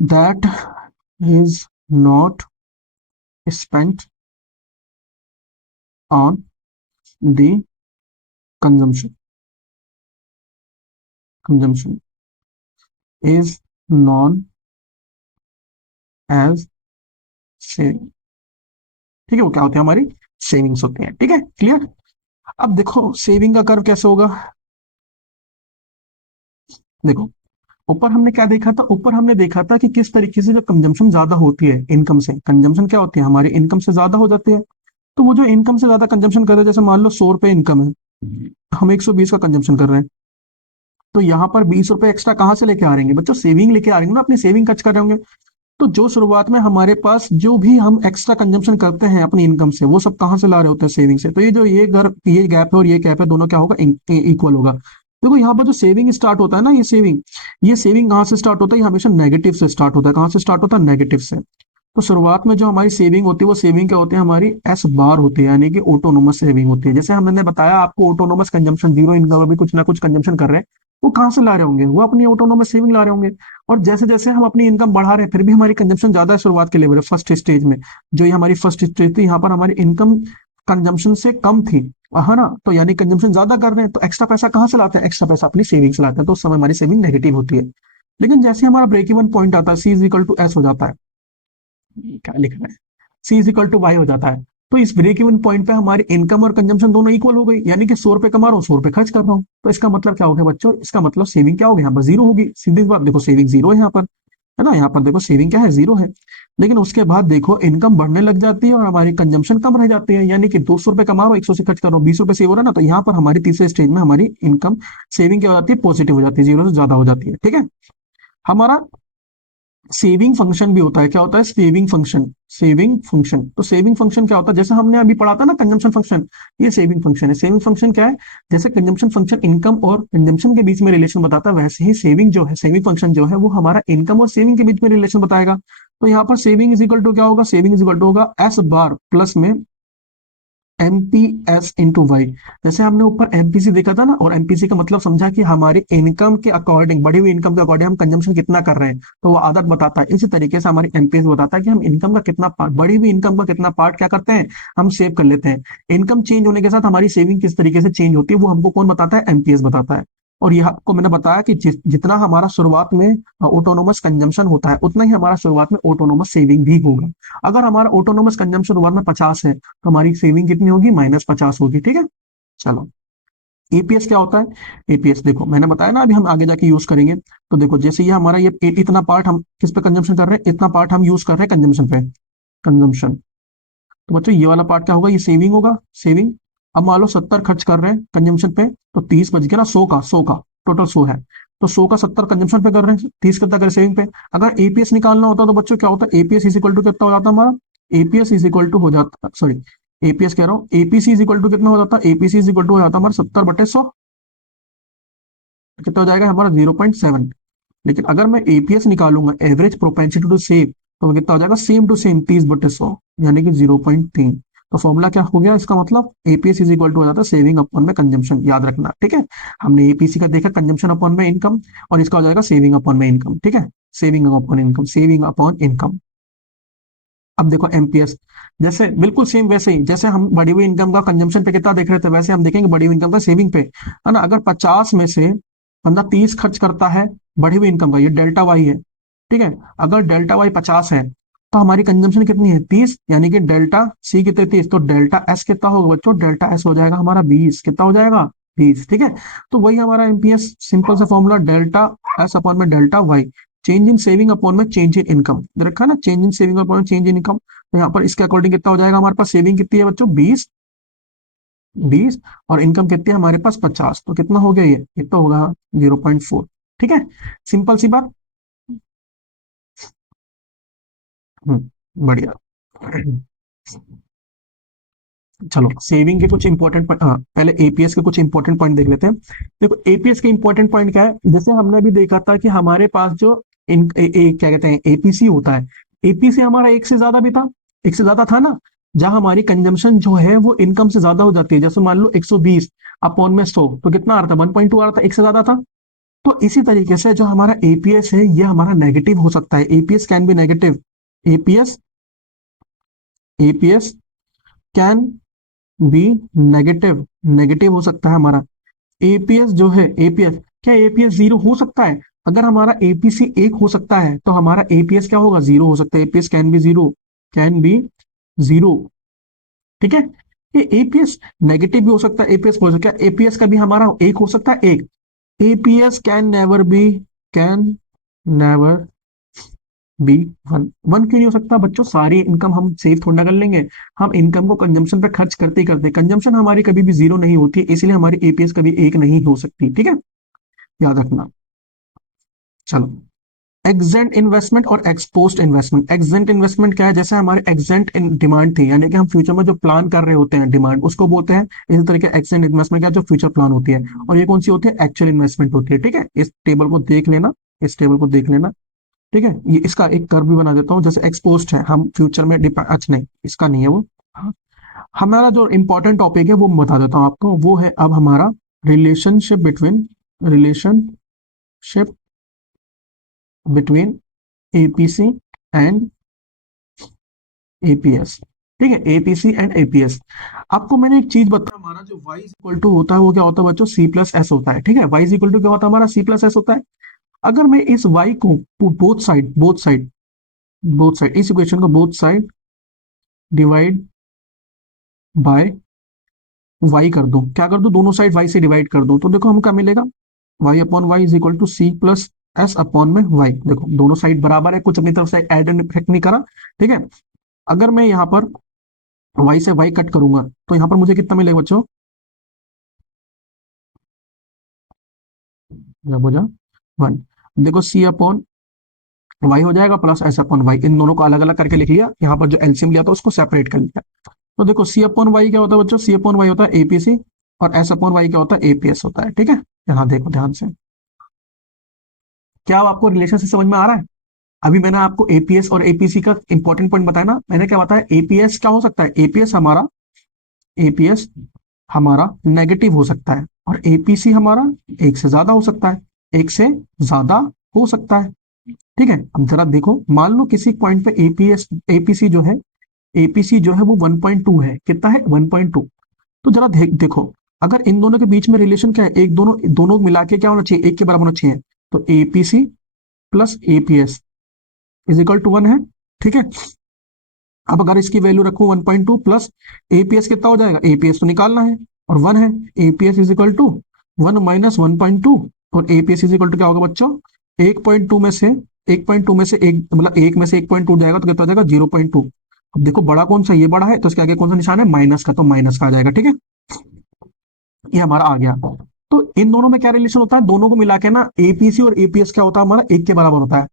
that is not spent on the consumption. Consumption is known as saving। ठीक है, वो क्या होते हैं? हमारी सेविंग्स होते हैं, ठीक है, क्लियर? अब देखो सेविंग का कर्व कैसे होगा। देखो, ऊपर हमने क्या देखा था? ऊपर हमने देखा था कि किस तरीके से जो कंजम्पशन ज्यादा होती है इनकम से, कंजम्पशन क्या होती है, हमारी इनकम से ज्यादा हो जाती है। तो वो जो इनकम से ज्यादा कंजम्पशन कर रहे हैं, जैसे मान लो 100 रुपए इनकम है, हम 120 का कंजम्पशन कर रहे हैं, तो यहाँ पर 20 रुपए एक्स्ट्रा कहाँ से लेके आ रहे हैं बच्चों? सेविंग लेके आ रहे हैं ना, अपनी सेविंग खर्च कर रहे होंगे। तो जो शुरुआत में हमारे पास जो भी हम एक्स्ट्रा कंजम्पशन करते हैं अपनी इनकम से, वो सब कहाँ से ला रहे होते हैं? सेविंग से। तो ये जो ये गैप है और ये गैप है, दोनों क्या होगा? इक्वल होगा। देखो यहाँ पर जो सेविंग स्टार्ट होता है ना, ये सेविंग कहाँ से स्टार्ट होता है? ये हमेशा नेगेटिव से स्टार्ट होता है। कहाँ से स्टार्ट होता है? नेगेटिव से। तो शुरुआत में जो हमारी सेविंग होती है, वो सेविंग क्या होती है? हमारी एस बार होती है, यानी कि ऑटोनोमस सेविंग होती है। जैसे हमने बताया आपको, ऑटोनोमस कंजम्पशन, जीरो इनकम अभी कुछ ना कुछ कंजम्पशन कर रहे हैं, वो कहाँ से ला रहे होंगे? वो अपनी ऑटोनोमस सेविंग ला रहे होंगे। और जैसे जैसे हम अपनी इनकम बढ़ा रहे हैं, फिर भी हमारी कंजम्पशन ज्यादा है शुरुआत के लेवल, फर्स्ट स्टेज में। जो ये हमारी फर्स्ट स्टेज थी, यहाँ पर हमारी इनकम कंजम्पशन से कम थी, है ना? तो यानी कंजम्पशन ज्यादा कर रहे हैं, तो एक्स्ट्रा पैसा कहाँ से लाते हैं? एक्स्ट्रा पैसा अपनी सेविंग से लाते हैं, तो उस समय हमारी सेविंग नेगेटिव होती है। लेकिन जैसे हमारा ब्रेक इवन पॉइंट आता है, सी इज इक्वल टू एस हो जाता है, क्या लिख रहे हैं, C is equal to Y हो जाता है। तो इस ब्रेक इवन पॉइंट पे हमारी इनकम और कंजम्पशन दोनों इक्वल हो गई, यानी कि 100 रुपए कमा रहा हूँ, 100 रुपए खर्च कर रहा हूँ। तो इसका मतलब क्या हो गया बच्चों? इसका मतलब सेविंग क्या होगी? यहाँ पर जीरो होगी, सीधी सी बात। देखो सेविंग जीरो है यहाँ पर, है ना? यहाँ पर देखो सेविंग क्या है? जीरो है। लेकिन उसके बाद देखो इनकम बढ़ने लग जाती है और हमारी कंजम्पशन कम रह जाती है, यानी कि 200 रुपए कमा रहा हूँ, 100 से खर्च कर रहा हूँ, 20 रुपए सेव हो रहा है ना। तो यहाँ पर हमारी तीसरे स्टेज में हमारी इनकम सेविंग क्या हो जाती है? पॉजिटिव हो जाती है, जीरो से ज्यादा हो जाती है, ठीक है। हमारा सेविंग फंक्शन भी होता है। क्या होता है? Saving function. सेविंग फंक्शन, तो सेविंग फंक्शन क्या होता है? जैसे हमने अभी पढ़ा था ना कंजम्पशन फंक्शन, ये सेविंग फंक्शन है। सेविंग फंक्शन क्या है? जैसे कंजम्पशन फंक्शन इनकम और कंजम्पशन के बीच में रिलेशन बताता है, वैसे ही सेविंग जो है, सेविंग फंक्शन जो है, वो हमारा इनकम और सेविंग के बीच में रिलेशन बताएगा। तो यहाँ पर सेविंग इज इक्वल टू क्या होगा? सेविंग इज इक्वल टू होगा एस बार प्लस में एमपीएस इंटू वाई। जैसे हमने ऊपर एमपीसी देखा था ना, और एमपीसी का मतलब समझा कि हमारी इनकम के अकॉर्डिंग, बढ़ी हुई इनकम के अकॉर्डिंग हम कंजम्पशन कितना कर रहे हैं, तो वो आदत बताता है। इसी तरीके से हमारी एमपीएस बताता है कि हम इनकम का कितना पार्ट, बढ़ी हुई इनकम का कितना पार्ट क्या करते हैं, हम सेव कर लेते हैं। इनकम चेंज होने के साथ हमारी सेविंग किस तरीके से चेंज होती है, वो हमको कौन बताता है? एमपीएस बताता है। और यह आपको मैंने बताया कि जितना हमारा शुरुआत में ऑटोनोमस कंजम्पशन होता है, उतना ही हमारा शुरुआत में ऑटोनोमस सेविंग भी होगा। अगर हमारा ऑटोनोमस कंजम्पशन शुरुआत में 50 है, तो हमारी सेविंग कितनी होगी? -50 होगी, ठीक है। चलो, एपीएस क्या होता है? एपीएस देखो मैंने बताया ना, अभी हम आगे जाके यूज करेंगे। तो देखो जैसे ये हमारा ये इतना पार्ट हम किस पे कंजम्पशन कर रहे हैं, इतना पार्ट हम यूज कर रहे हैं कंजम्पशन पे, कंजम्पशन। तो बच्चों ये वाला पार्ट क्या होगा? ये सेविंग होगा, सेविंग। अब मान लो 70 खर्च कर रहे हैं कंजम्पशन पे, तो 30 बच गया ना, 100 का टोटल 100 है, तो 100 का 70 कंजम्पशन पे कर रहे हैं, 30 कितना कर सेविंग पे। अगर एपीएस निकालना होता तो बच्चों क्या होता? एपीएस इज इक्वल टू कितना हो जाता हमारा? एपीएस इज इक्वल टू हो जाता, सॉरी, एपीएस कह रहा हूँ, एपीसी इज इक्वल टू कितना हो जाता? एपीसी इज इक्वल टू हो जाता हमारा 70/100, कितना हो जाएगा हमारा? 0.7। लेकिन अगर मैं एपीएस निकालूंगा, एवरेज प्रोपेंसिटी टू सेव, तो कितना हो जाएगा? सेम टू सेम, 30/100, यानी कि 0.3। तो फॉर्मूला क्या हो गया इसका? मतलब एपीएस इज इक्वल टू हो जाता है सेविंग अपॉन में कंजम्पशन, याद रखना, ठीक है। हमने एपीसी का देखा कंजम्पशन अपॉन में इनकम, और इसका हो जाएगा सेविंग अपॉन में इनकम, ठीक है। Saving upon income, saving upon income. अब देखो एमपीएस, जैसे बिल्कुल सेम वैसे ही जैसे हम बढ़ी हुई इनकम का कंजम्पशन पे कितना देख रहे थे, वैसे हम देखेंगे बढ़ी हुई इनकम का सेविंग पे, है ना। अगर 50 में से बंदा 30 खर्च करता है बढ़ी हुई इनकम का, ये डेल्टा वाई है, ठीक है। अगर डेल्टा वाई 50 है तो हमारी कंजम्पशन कितनी है 30, यानी कि डेल्टा सी कितने 30, तो डेल्टा एस कितना होगा बच्चों, डेल्टा एस हो जाएगा हमारा 20, कितना हो जाएगा 20, ठीक है। तो वही हमारा एमपीएस सिंपल सा फॉर्मूला, डेल्टा एस अपॉन में delta Y, change in saving upon में चेंज इन इनकम दे रखा है ना, चेंज इन सेविंग अपॉन में चेंज इन इनकम। तो यहाँ पर इसके अकॉर्डिंग कितना हो जाएगा हमारे पास, सेविंग कितनी है बच्चों 20, 20, और इनकम कितनी है हमारे पास 50, तो कितना हो गया ये तो होगा 0.4, ठीक है। सिंपल सी बात। बढ़िया। चलो सेविंग के कुछ इंपॉर्टेंट, पहले एपीएस के कुछ इंपॉर्टेंट पॉइंट देख लेते हैं। देखो एपीएस के इंपॉर्टेंट पॉइंट क्या है, जैसे हमने अभी देखा था कि हमारे पास जो क्या कहते हैं एपीसी होता है, एपीसी हमारा एक से ज्यादा भी था, एक से ज्यादा था ना, जहां हमारी कंजम्पशन जो है वो इनकम से ज्यादा हो जाती है, जैसे मान लो 120 अपॉन में 100, तो कितना आ रहा था 1.2 आ रहा था, एक से ज्यादा था। तो इसी तरीके से जो हमारा एपीएस है ये हमारा नेगेटिव हो सकता है, APS can be negative, APS APS can be negative, negative हो सकता है हमारा। एपीएस जो है, एपीएस क्या एपीएस जीरो हो सकता है, अगर हमारा एपीसी एक हो सकता है तो हमारा एपीएस क्या होगा, जीरो हो सकता है, APS can be zero, can be zero, ठीक है। ये एपीएस नेगेटिव भी हो सकता है, एपीएस हो सकता है, एपीएस का भी हमारा एक हो सकता है, एक, APS can never be, can never be one, one क्यों नहीं हो सकता बच्चों, सारी इनकम हम सेव थोड़ा ना कर लेंगे, हम इनकम को कंजम्पशन पे खर्च करते ही करते, कंजम्पशन हमारी कभी भी जीरो नहीं होती, इसलिए हमारी एपीएस कभी एक नहीं हो सकती, ठीक है, याद रखना। चलो, एग्जेंट इन्वेस्टमेंट और एक्सपोज्ड इन्वेस्टमेंट। एग्जेंट इन्वेस्टमेंट क्या है, जैसे हमारे एग्जेंट डिमांड थी, यानी कि हम फ्यूचर में जो प्लान कर रहे होते हैं डिमांड, उसको बोलते हैं। इसी तरीके एग्जेंट इन्वेस्टमेंट क्या है, जो फ्यूचर प्लान होती है, और ये कौन सी होती है, एक्चुअल इन्वेस्टमेंट होती है, ठीक है। इस टेबल को देख लेना, इस टेबल को देख लेना, ठीक है। ये इसका एक कर्व भी बना देता हूँ, जैसे एक्सपोज्ड है, हम फ्यूचर में अच्छा नहीं, इसका नहीं है वो। हाँ, हमारा जो इंपॉर्टेंट टॉपिक है वो मैं बता देता हूँ आपको, वो है अब हमारा relationship between, relationship between APC and APS, ठीक है, एपीसी एंड एपीएस। आपको मैंने एक चीज बताया, हमारा जो y इक्वल टू होता है वो क्या होता है बच्चों, सी प्लस एस होता है, ठीक है। y इक्वल टू क्या होता है हमारा, सी प्लस एस होता है। अगर मैं इस y को बोथ साइड इस इक्वेशन को both side divide by y कर दूं, क्या कर दूं, दोनों साइड y से डिवाइड कर दूं, तो देखो हम क्या मिलेगा, y upon Y is equal to C plus S upon में y। देखो दोनों साइड बराबर है, कुछ अपनी तरफ से ऐड एंड इफेक्ट नहीं करा, ठीक है। अगर मैं यहाँ पर y से y कट करूंगा तो यहाँ पर मुझे कितना मिलेगा बच्चों, जब हो जा 1, देखो सी अपॉन वाई हो जाएगा प्लस एस अपॉन वाई, इन दोनों को अलग अलग करके लिख लिया, यहाँ पर जो एलसीएम लिया था उसको सेपरेट कर लिया। तो देखो सी अपॉन वाई क्या होता है बच्चों, सी अपॉन वाई होता है एपीसी, और एस अपॉन वाई क्या होता है, एपीएस होता है, ठीक है। यहाँ देखो ध्यान से, क्या अब आपको रिलेशन से समझ में आ रहा है। अभी मैंने आपको एपीएस और एपीसी का इंपॉर्टेंट पॉइंट बताया ना, मैंने क्या बताया, एपीएस क्या हो सकता है, एपीएस हमारा नेगेटिव हो सकता है, और एपीसी हमारा एक से ज्यादा हो सकता है, एक से ज्यादा हो सकता है, ठीक है। अब जरा देखो, मान लो किसी पॉइंट पे एपीसी जो है, एपीसी जो है वो 1.2 है, कितना है 1.2। तो जरा देखो, अगर इन दोनों के बीच में रिलेशन क्या है, एक दोनों दोनों मिला के क्या होना चाहिए, एक के बराबर होना चाहिए, तो APC plus APS is equal to 1 है, ठीक है। अब अगर इसकी वैल्यू रखूं 1.2 प्लस एपीएस, कितना हो जाएगा, एपीएस तो निकालना है और 1 है, APS is equal to 1 minus 1.2, और एपीएस इज इक्वल टू क्या होगा बच्चों, 1.2 में से 1.2 में से एक, मतलब एक में से 1.2 जाएगा तो कितना हो जाएगा 0.2। अब देखो बड़ा कौन सा, ये बड़ा है, तो इसके आगे कौन सा निशान है, माइनस का, तो माइनस का आ जाएगा, ठीक है। ये हमारा आ गया। तो इन दोनों में क्या रिलेशन होता है, दोनों को मिला के ना एपीसी और एपीएस क्या होता है हमारा, एक के बराबर होता है।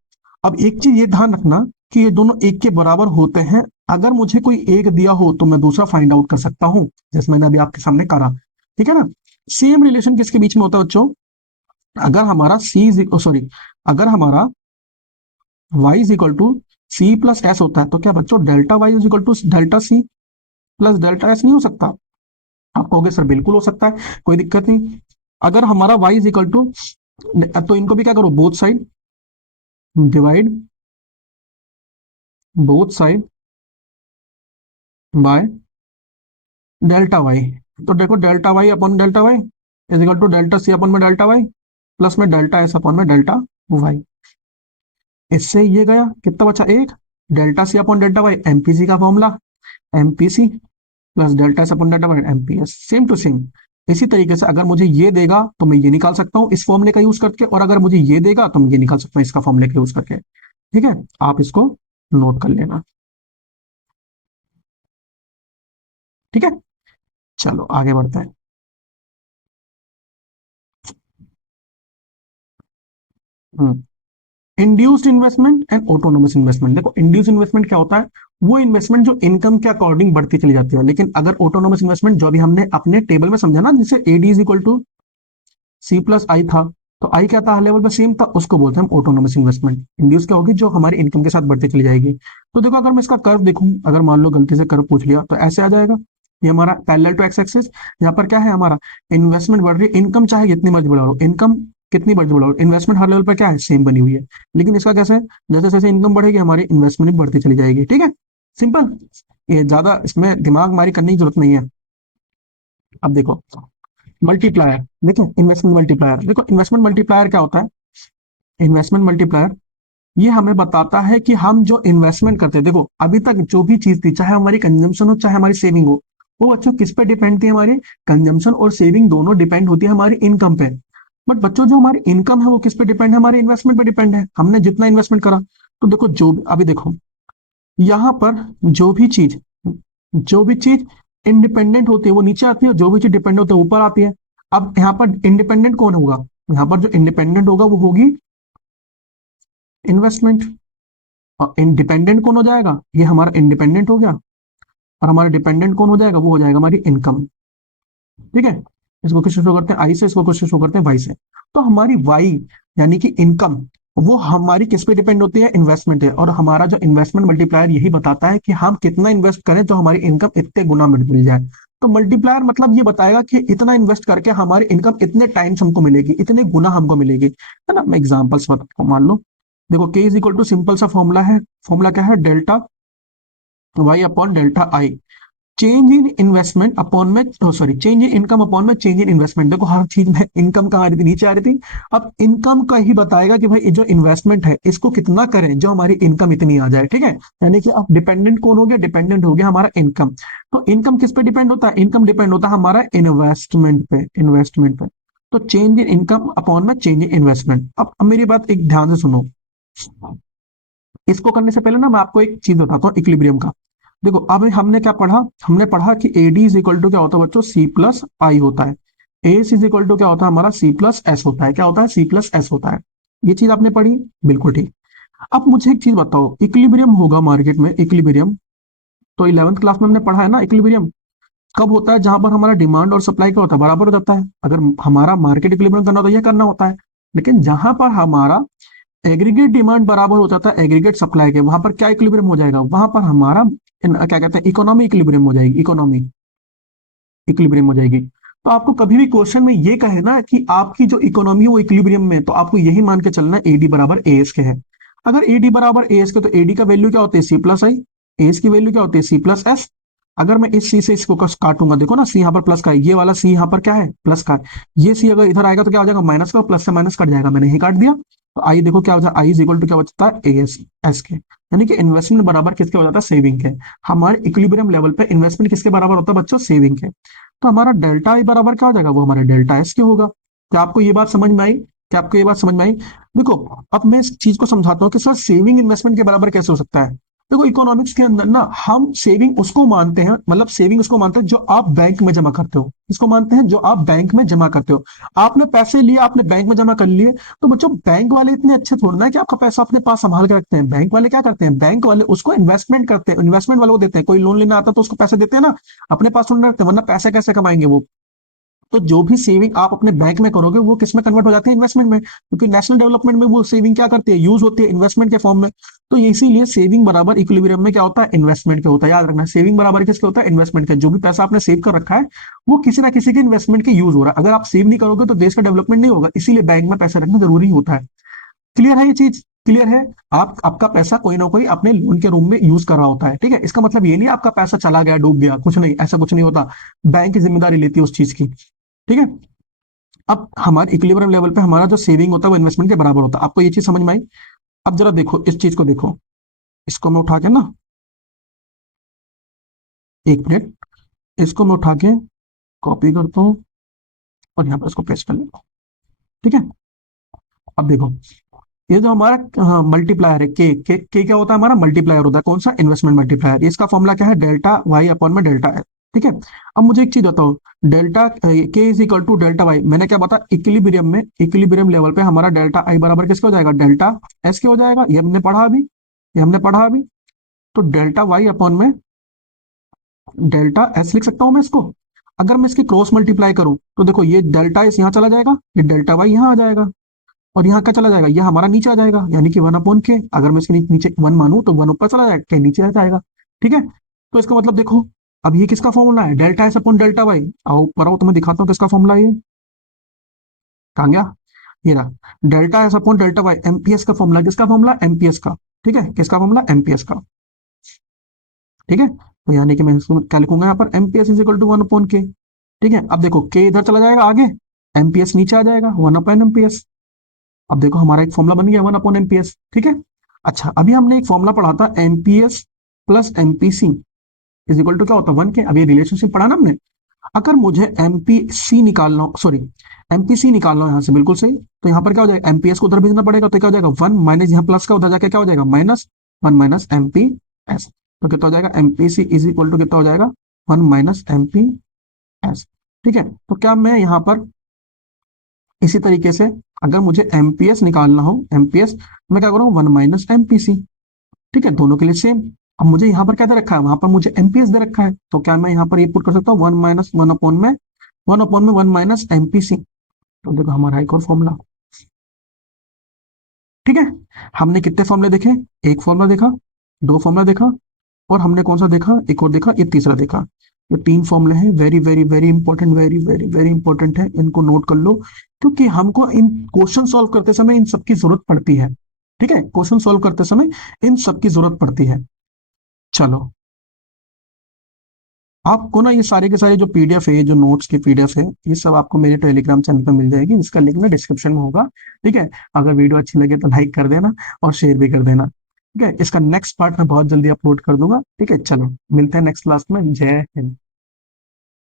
अब एक चीज ये ध्यान रखना कि ये दोनों एक के बराबर होते हैं, अगर मुझे कोई एक दिया हो तो मैं दूसरा फाइंड आउट कर सकता हूं, जैसे मैंने अभी आपके सामने करा, ठीक है ना। सेम रिलेशन किसके बीच में होता है बच्चों, अगर हमारा सॉरी, अगर हमारा y is equal to C plus S होता है, तो क्या बच्चों delta y is equal to delta C plus delta S नहीं हो सकता। आप कहोगे सर बिल्कुल हो सकता है, कोई दिक्कत नहीं। अगर हमारा y इज इक्वल टू, तो इनको भी क्या करो, both side divide, both side by delta Y. तो देखो delta Y upon delta Y is equal to delta C upon में डेल्टा वाई प्लस में डेल्टा एस अपॉन में डेल्टा वाई। इससे ये गया कितना बचा एक, delta C upon delta Y MPC का formula, MPC plus delta S upon delta Y MPS, same to same. इसी तरीके से अगर मुझे ये देगा तो मैं ये निकाल सकता हूँ इस फॉर्मूले का यूज करके, और अगर मुझे ये देगा तो मैं ये निकाल सकता हूँ इसका फॉर्मूले का यूज करके। ठीक है, आप इसको नोट कर लेना। ठीक है, चलो आगे बढ़ते हैं। Induced investment and autonomous investment. देखो इंड्यूस्ड इन्वेस्टमेंट क्या होता है, वो इन्वेस्टमेंट जो इनकम के अकॉर्डिंग बढ़ती चली जाती है। लेकिन अगर ऑटोनोमस इन्वेस्टमेंट जो अभी हमने अपने टेबल में समझा ना, जिसे AD is equal to C plus I था, तो आई क्या था लेवल पे सेम था, उसको बोलते हैं हम ऑटोनोमस इन्वेस्टमेंट। इंड्यूस क्या होगी, जो हमारी इनकम के साथ बढ़ती चली जाएगी। तो देखो अगर मैं इसका कर्व देखूं, अगर मान लो गलती से कर्व पूछ लिया तो ऐसे आ जाएगा। ये हमारा पैरेलल टू एक्स एक्सिस, यहाँ पर क्या है हमारा इन्वेस्टमेंट बढ़ रही है, इनकम चाहे जितनी मर्जी बढ़ा लो, इनकम कितनी मर्जी बढ़ा लो, इन्वेस्टमेंट हर लेवल पर क्या है सेम बनी हुई है। लेकिन इसका कैसे है, जैसे जैसे इनकम बढ़ेगी हमारी इन्वेस्टमेंट भी बढ़ती चली जाएगी। ठीक है, सिंपल। ये ज्यादा इसमें दिमाग मारी करने की जरूरत नहीं है। अब देखो मल्टीप्लायर, देखो इन्वेस्टमेंट मल्टीप्लायर, देखो इन्वेस्टमेंट मल्टीप्लायर क्या होता है। इन्वेस्टमेंट मल्टीप्लायर ये हमें बताता है कि हम जो इन्वेस्टमेंट करते हैं, देखो अभी तक जो भी चीज थी, चाहे हमारी कंजम्पशन हो चाहे हमारी सेविंग हो, वो बच्चों किस पे डिपेंड थी, हमारी कंजम्पशन और सेविंग दोनों डिपेंड होती है हमारी इनकम पे। बट बच्चों जो हमारी इनकम है वो किस पे डिपेंड है, हमारे इन्वेस्टमेंट पे डिपेंड है, हमने जितना इन्वेस्टमेंट करा। तो देखो जो अभी देखो यहाँ पर जो भी चीज इंडिपेंडेंट होती है वो नीचे आती है, जो भी चीज डिपेंडेंट होती है ऊपर आती है। अब यहाँ पर इंडिपेंडेंट कौन होगा, यहाँ पर जो इंडिपेंडेंट होगा वो होगी इन्वेस्टमेंट। और इंडिपेंडेंट कौन हो जाएगा, ये हमारा इंडिपेंडेंट हो गया, और हमारा डिपेंडेंट कौन हो जाएगा, वो हो जाएगा हमारी इनकम। ठीक है, इसको क्वेश्चन शो करते हैं आई से, इसको क्वेश्चन शो करते हैं वाई से। तो हमारी वाई यानी कि इनकम, वो हमारी किस पे डिपेंड होती है, इन्वेस्टमेंट है। और हमारा जो इन्वेस्टमेंट मल्टीप्लायर यही बताता है कि हम कितना इन्वेस्ट करें तो हमारी इनकम इतने गुना मिल जाए। तो मल्टीप्लायर मतलब ये बताएगा कि इतना इन्वेस्ट करके हमारी इनकम इतने टाइम्स हमको मिलेगी, इतने गुना हमको मिलेगी, है ना। मैं एग्जाम्पल्स बताता हूँ, मान लो देखो K is equal to simple सा फॉर्मूला है, फॉर्मूला क्या है, delta Y upon delta I, change in investment upon में, sorry change in income upon में चेंज इन इन्वेस्टमेंट। देखो हर चीज में इनकम कहाँ आ रही थी, नीचे आ रही थी। अब इनकम का ही बताएगा कि भाई जो इन्वेस्टमेंट है इसको कितना करें जो हमारी इनकम इतनी आ जाए। ठीक है, यानी कि अब डिपेंडेंट कौन हो गया, डिपेंडेंट हो गया हमारा इनकम। तो इनकम किस पे डिपेंड होता है, इनकम डिपेंड होता है हमारा इन्वेस्टमेंट पे, इन्वेस्टमेंट पे। तो चेंज इन इनकम अपॉन में चेंज इन इन्वेस्टमेंट। अब मेरी बात एक ध्यान से सुनो, इसको करने से पहले ना मैं आपको एक चीज बताता हूँ इक्विलिब्रियम का। देखो अब हमने क्या पढ़ा, हमने पढ़ा कि एडी इज इक्वल टू क्या होता है बच्चों, सी प्लस आई होता है। एस इज इक्वल टू क्या होता है हमारा, सी प्लस एस होता है। क्या होता है, सी प्लस एस होता है। ये चीज आपने पढ़ी, बिल्कुल ठीक। अब मुझे एक चीज बताओ, इक्विलिब्रियम होगा मार्केट में, इक्विलिब्रियम तो 11th क्लास में हमने पढ़ा है ना। इक्विलिब्रियम कब होता है, जहां पर हमारा डिमांड और सप्लाई क्या होता है, बराबर हो जाता है। अगर हमारा मार्केट इक्विलिब्रियम करना हो तो यह करना होता है। लेकिन जहां पर हमारा एग्रीगेट डिमांड बराबर हो जाता है एग्रीगेट सप्लाई के, वहां पर क्या इक्विलिब्रियम हो जाएगा, वहां पर हमारा क्या कहते हैं, इकोनॉमी इक्विलिब्रियम हो जाएगी, इकोनॉमी इक्विलिब्रियम हो जाएगी। तो आपको कभी भी क्वेश्चन में ये कहे ना कि आपकी जो इकोनॉमी है वो इक्विलिब्रियम में, तो आपको यही मान के चलना है एडी बराबर एएस के है। अगर एडी बराबर एएस के, तो एडी का वैल्यू क्या होती है, सी प्लस आई, एएस की वैल्यू क्या होती है, सी प्लस एस। अगर मैं इस सी से इसको काटूंगा, देखो ना सी यहाँ पर प्लस का है, ये वाला सी यहाँ पर क्या है, प्लस का है। ये सी अगर इधर आएगा तो क्या हो जाएगा, माइनस का, प्लस से माइनस कट जाएगा, मैंने यही काट दिया। तो आई देखो क्या हो जाता है, आई इज इक्वल टू क्या बचता है, एएस एस के। यानी कि इन्वेस्टमेंट बराबर किसके हो जाता है, सेविंग के। हमारे इक्विलिब्रियम लेवल पे इन्वेस्टमेंट किसके बराबर होता है बच्चों, सेविंग के। तो हमारा डेल्टा आई बराबर क्या हो जाएगा, वो हमारे डेल्टा एस के होगा। क्या आपको ये बात समझ में आई, क्या आपको ये बात समझ में आई। देखो अब मैं इस चीज को समझाता हूँ कि सर सेविंग इन्वेस्टमेंट के बराबर कैसे हो सकता है। देखो इकोनॉमिक्स के अंदर ना हम सेविंग उसको मानते हैं, मतलब सेविंग उसको मानते हैं जो आप बैंक में जमा करते हो। इसको मानते हैं जो आप बैंक में जमा करते हो। आपने पैसे लिए, आपने बैंक में जमा कर लिए, तो बच्चों बैंक वाले इतने अच्छे थोड़ा ना है कि आपका पैसा अपने पास संभाल के रखते हैं। बैंक वाले क्या करते हैं, बैंक वाले उसको इन्वेस्टमेंट करते हैं, इन्वेस्टमेंट वाले को देते हैं। कोई लोन लेना आता तो उसको पैसे देते हैं ना, अपने पास थोड़ी ना रखते हैं, वरना पैसे कैसे कमाएंगे वो। तो जो भी सेविंग आप अपने बैंक में करोगे वो किस में कन्वर्ट हो जाती है, इन्वेस्टमेंट में, क्योंकि नेशनल डेवलपमेंट में वो सेविंग क्या करती है, यूज होती है इन्वेस्टमेंट के फॉर्म में। तो इसीलिए सेविंग बराबर इक्विलिब्रियम में क्या होता है, इन्वेस्टमेंट के होता है। याद रखना सेविंग बराबर किसके होता है, इन्वेस्टमेंट के। जो भी पैसा आपने सेव कर रखा है वो किसी ना किसी के इन्वेस्टमेंट के यूज हो रहा है। अगर आप सेव नहीं करोगे तो देश का डेवलपमेंट नहीं होगा, इसीलिए बैंक में पैसा रखना जरूरी होता है। क्लियर है ये चीज। क्लियर है? आप आपका पैसा कोई ना कोई अपने लोन के रूम में यूज कर रहा होता है, ठीक है? इसका मतलब ये नहीं आपका पैसा चला गया, डूब गया, कुछ नहीं, ऐसा कुछ नहीं होता। बैंक की जिम्मेदारी लेती है उस चीज की, ठीक है? अब हमारे इक्विलिब्रियम लेवल पे हमारा जो सेविंग होता है वो इन्वेस्टमेंट के बराबर होता है। आपको ये चीज समझ में आई? अब जरा देखो इस चीज को देखो, इसको मैं उठा के ना, एक मिनट, इसको मैं उठा के कॉपी करता हूँ और यहाँ पर इसको पेस्ट कर लेता हूँ, ठीक है? अब देखो, ये जो हमारा हाँ मल्टीप्लायर है, के क्या होता है? हमारा मल्टीप्लायर होता है। कौन सा? Investment multiplier. इसका फॉर्मूला क्या है? डेल्टा वाई अपॉन में डेल्टा है, ठीक है? अब मुझे एक चीज बताओ, delta K is equal to delta Y, मैंने क्या बताया? इक्विलिब्रियम में, इक्विलिब्रियम लेवल पे हमारा डेल्टा आई बराबर किसके हो जाएगा? डेल्टा एस के हो जाएगा। ये हमने पढ़ा अभी, ये हमने पढ़ा अभी। तो डेल्टा वाई अपॉन में डेल्टा एस लिख सकता हूं मैं इसको। अगर मैं इसकी क्रॉस मल्टीप्लाई करूं तो देखो, ये डेल्टा एस यहाँ चला जाएगा, ये डेल्टा वाई यहाँ आ जाएगा, और यहाँ क्या चला जाएगा? ये हमारा नीचे आ जाएगा, यानी कि वन अपॉन के। अगर मैं इसके नीचे वन मानूं तो वन ऊपर चला जाएगा, के नीचे आ जाएगा, ठीक है? तो इसका मतलब देखो, अब ये किसका फॉर्मूला है? Delta S upon delta Y. आओ ऊपर आओ, तो मैं दिखाता हूँ किसका फॉर्मूला है ये। कहाँ गया? ये रहा, delta S upon delta Y, MPS का फॉर्मूला। किसका फॉर्मूला? एमपीएस का, ठीक है? किसका फॉर्मूला? एमपीएस का, ठीक है? तो यानी कि मैं इसको क्या लिखूंगा यहाँ पर? MPS is equal to one upon K, ठीक है? अब देखो, के इधर चला जाएगा आगे, एमपीएस नीचे आ जाएगा, वन अपॉन एमपीएस। अब देखो हमारा एक फॉर्मूला बन गया, वन अपॉन एमपीएस, ठीक है? अच्छा, अभी हमने एक फॉर्मूला पढ़ा था, MPS plus MPC is equal to क्या होता है? वन के। अब ये रिलेशनशिप पढ़ा ना हमने। अगर मुझे एमपीसी निकालना हो, सॉरी, एमपीसी निकालना हो यहाँ से, बिल्कुल सही, तो यहाँ पर क्या हो जाएगा? एमपीएस को उधर भेजना पड़ेगा, तो क्या हो जाएगा? वन माइनस यहाँ प्लस का उधर जाके क्या हो जाएगा? Minus, one minus MPS. तो कितना हो जाएगा? एमपीसी इज इक्वल टू कितना हो जाएगा? वन माइनस एमपीएस, ठीक है? तो क्या मैं यहाँ पर इसी तरीके से, अगर मुझे एमपीएस निकालना हो, एमपीएस, मैं क्या करूँ? वन माइनस एमपीसी, ठीक है? दोनों के लिए सेम। अब मुझे यहाँ पर क्या दे रखा है? वहां पर मुझे एमपीएस दे रखा है, तो क्या मैं यहाँ पर ये पुट कर सकता हूँ? वन माइनस वन अपॉन में, वन अपॉन में वन माइनस एमपीसी। तो देखो हमारा एक और फॉर्मूला, ठीक है? हमने कितने फॉर्मूले देखे? एक फॉर्मूला देखा, दो फॉर्मूला देखा, और हमने कौन सा देखा? एक और देखा, ये तीसरा देखा। ये तीन फॉर्मूले हैं, very very very important, very very very important है, इनको नोट कर लो, क्योंकि हमको इन क्वेश्चन सॉल्व करते समय इन सबकी जरूरत पड़ती है, ठीक है? क्वेश्चन सॉल्व करते समय इन सबकी जरूरत पड़ती है। चलो, आपको ना ये सारे के सारे जो पीडीएफ है, जो नोट्स की पीडीएफ है, ये सब आपको मेरे टेलीग्राम चैनल पर मिल जाएगी, जिसका लिंक ना डिस्क्रिप्शन में होगा, ठीक है? अगर वीडियो अच्छी लगे तो लाइक कर देना और शेयर भी कर देना, ठीक है? इसका नेक्स्ट पार्ट मैं बहुत जल्दी अपलोड कर दूंगा, ठीक है? चलो, मिलते हैं नेक्स्ट क्लास में। जय हिंद।